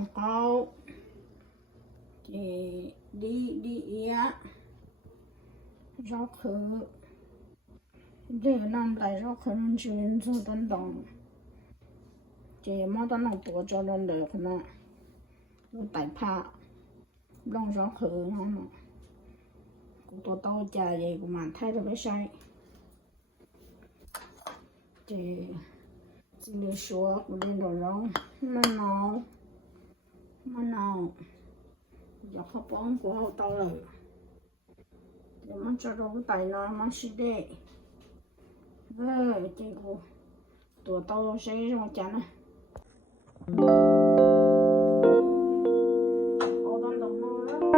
lòng câu thì đi ý rau khử để làm lại rau khử nên chuyện cho tân đồng chỉ mà tân đồng tổ cho nên được mà lúc tại pa lòng rau khử nó mà cũng tổ tao chả gì cũng mà thay rồi phải sai chỉ để số của lên đồ rong mà nào giờ họ bón của họ tao rồi để mà cho nó cái tài nó mà xí đê về chỉ của tụi tao sẽ cho chán này họ đang đồng nó đó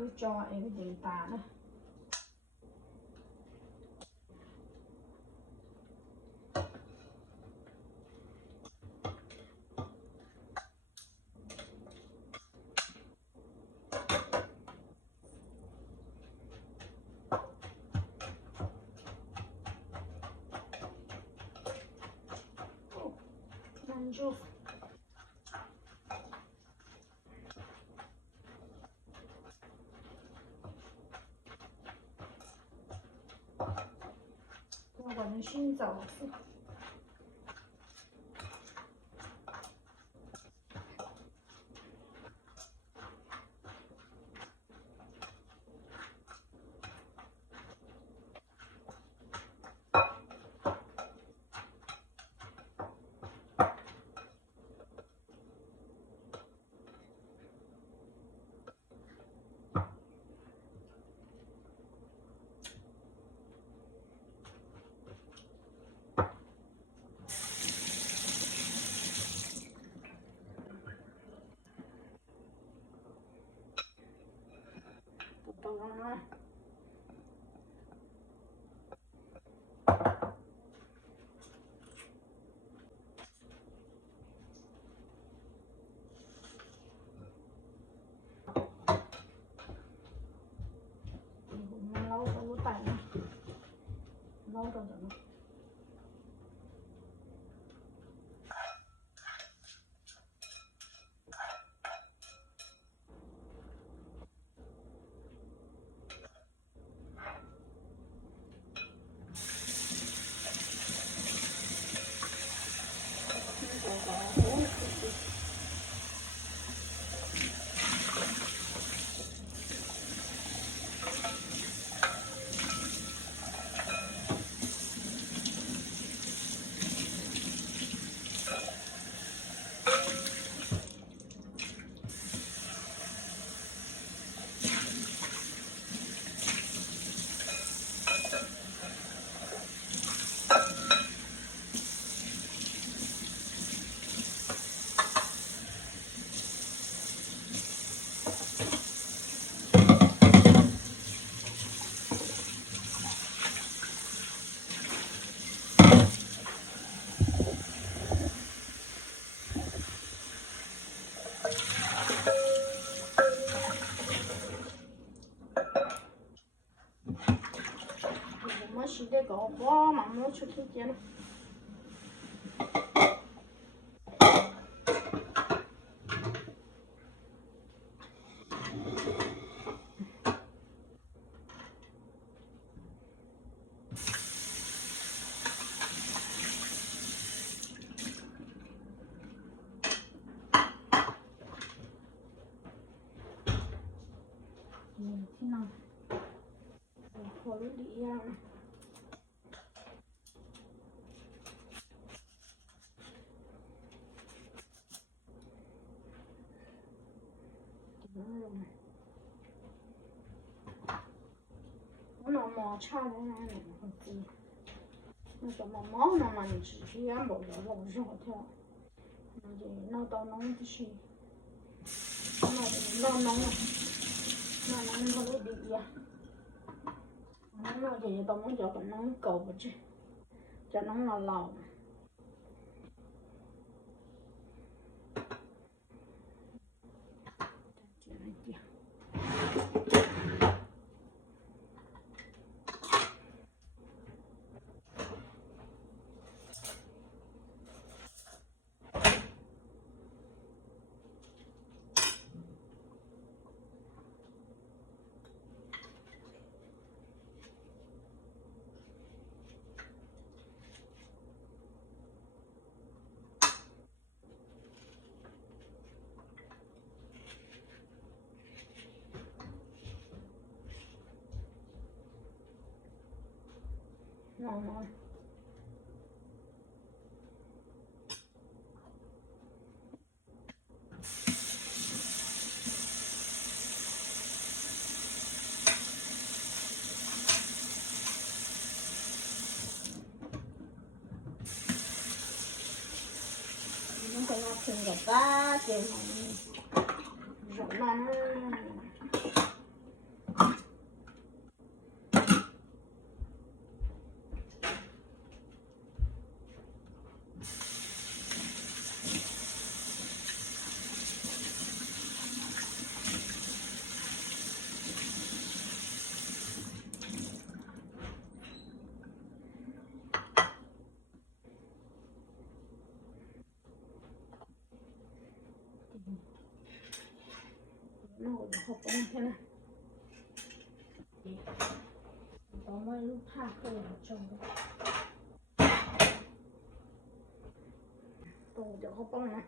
tôi cho em điện tà đó manju我们寻找当然了。lâu đâu có tạnh lâu đâu nữa bỏ mà mua chút chút chứ thế nào khổ đi ra nó mò cha đấy này không gì nó cho mà máu nó mà chỉ khi ăn bột rồi rồi theo nó gì nó tao nóng cái gì nó nóng nó có lúc bị à nó gì tao muốn cho cái nóng cầu chứ cho nó lò ngon ngon nó còn ngọt thêm cả ba tiền rộng lắm nó còn hộp bông thế này có mấy lúc pha khơi ở trong tổ cho hộp bông này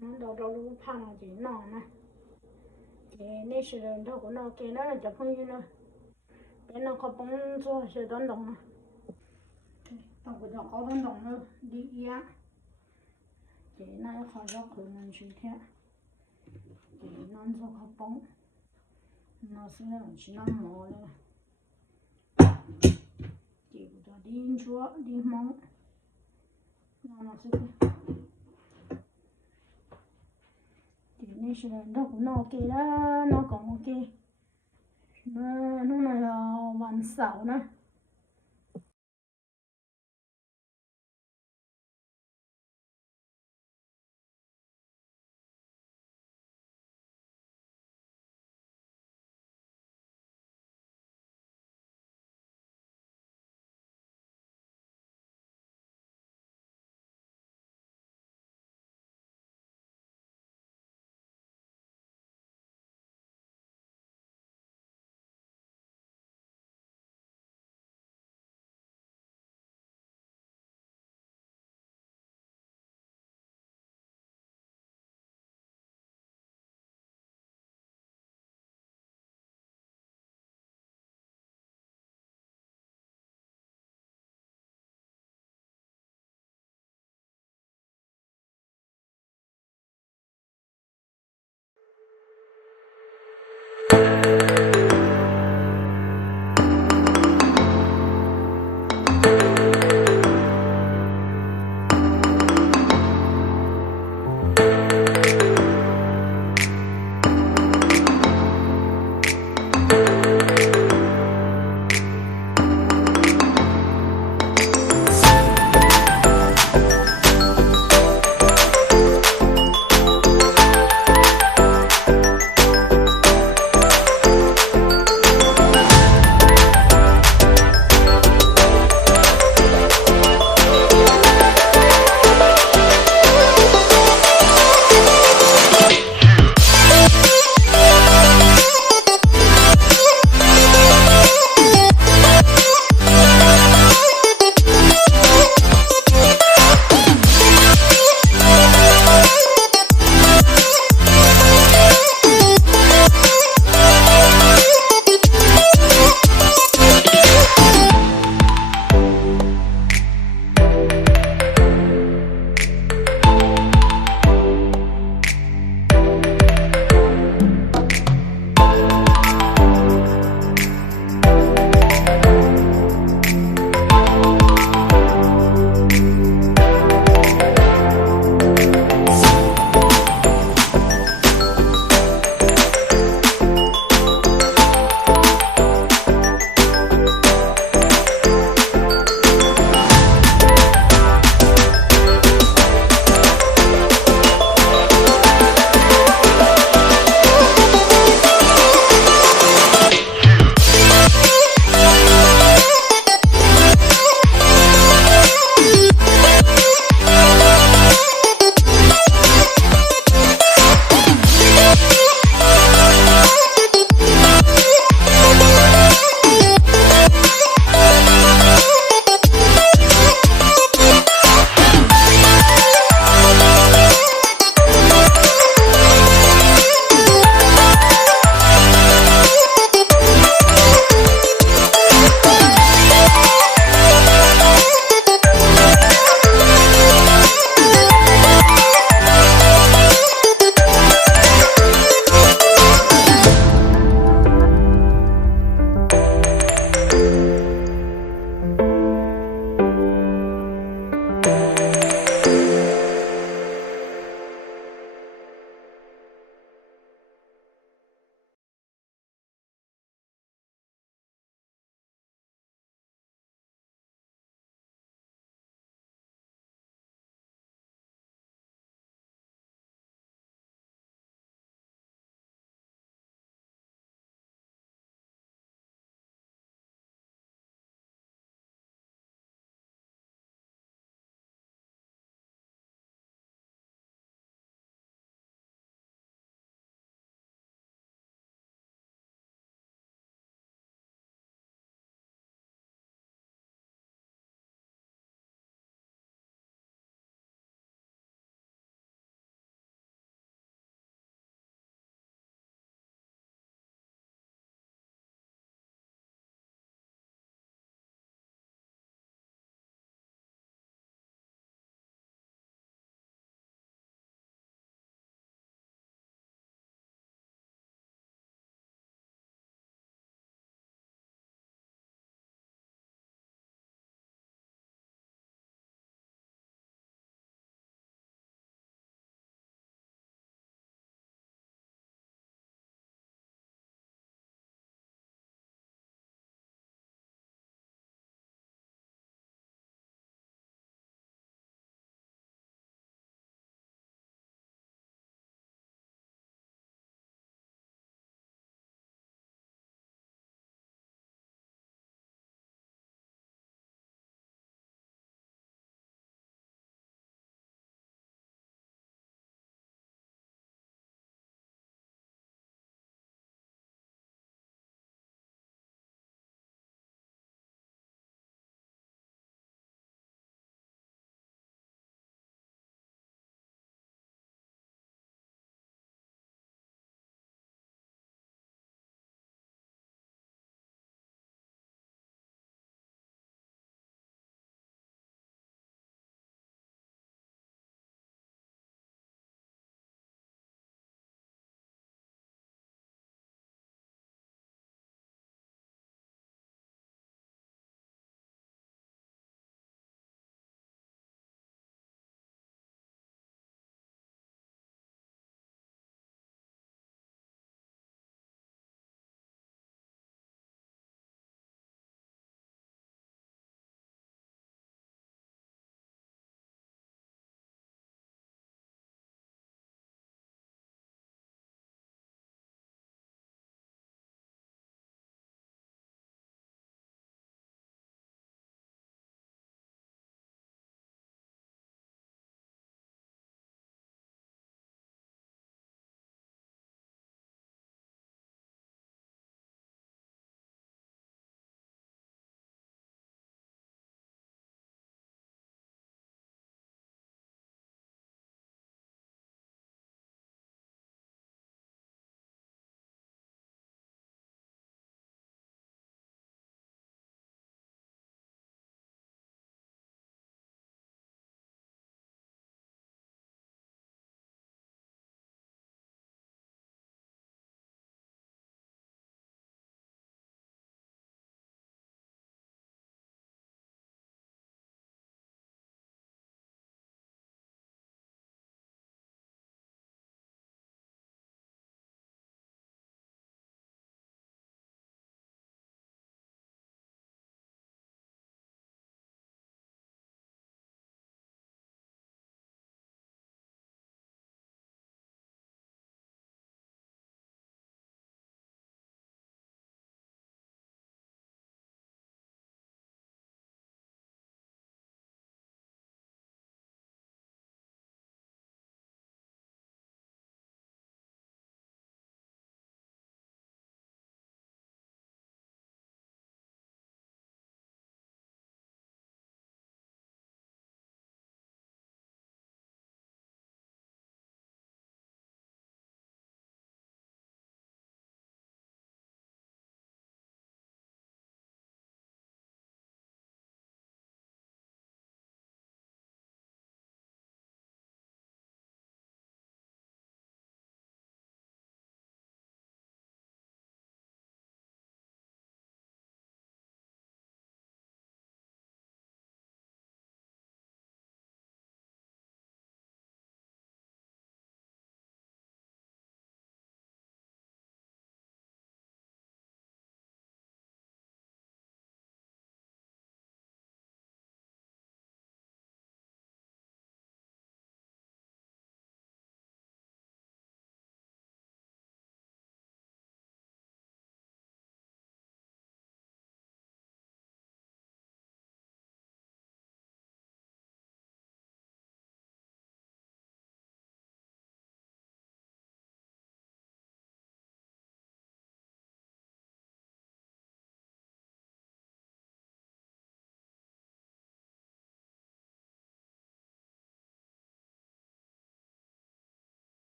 nó đâu lúc pha nào chỉ nọ này cái này sẽ lên đâu có nó cái nó là chụp không như nữa cái nó hộp bông cho sẽ đón đồng này tao có cho có đón đồng nữa đi á cái này khó cho khử mình chỉ thế cái nó cho hộp bông nó sẽ là chỉ nó mỏ này chỉ có đi chúa đi mong nó sẽ thì nên là nó cũng nó ok đó nó còn ok nó là hoàn xảo nữa